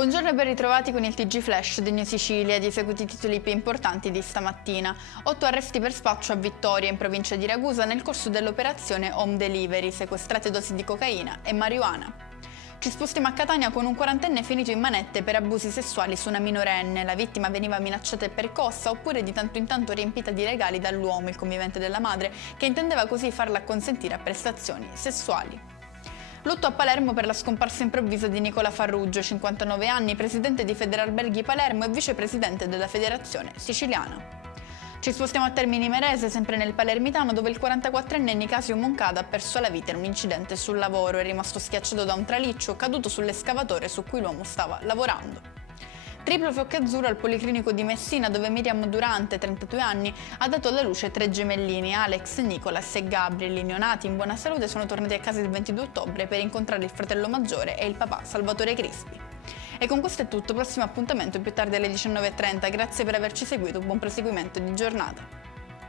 Buongiorno e ben ritrovati con il TG Flash di New Sicilia. Ed eseguiti i titoli più importanti di stamattina. 8 arresti per spaccio a Vittoria, in provincia di Ragusa, nel corso dell'operazione Home Delivery, sequestrate dosi di cocaina e marijuana. Ci spostiamo a Catania con un 40enne finito in manette per abusi sessuali su una minorenne. La vittima veniva minacciata e percossa, oppure di tanto in tanto riempita di regali dall'uomo, il convivente della madre, che intendeva così farla acconsentire a prestazioni sessuali. Lutto a Palermo per la scomparsa improvvisa di Nicola Farruggio, 59 anni, presidente di Federalberghi Palermo e vicepresidente della Federazione Siciliana. Ci spostiamo a Termini Imerese, sempre nel Palermitano, dove il 44enne Nicasio Moncada ha perso la vita in un incidente sul lavoro. È rimasto schiacciato da un traliccio caduto sull'escavatore su cui l'uomo stava lavorando. Triplo fiocco azzurro al Policlinico di Messina, dove Miriam Durante, 32 anni, ha dato alla luce 3 gemellini, Alex, Nicolas e Gabriel. I neonati in buona salute sono tornati a casa il 22 ottobre per incontrare il fratello maggiore e il papà Salvatore Crispi. E con questo è tutto, prossimo appuntamento più tardi alle 19:30. Grazie per averci seguito, buon proseguimento di giornata.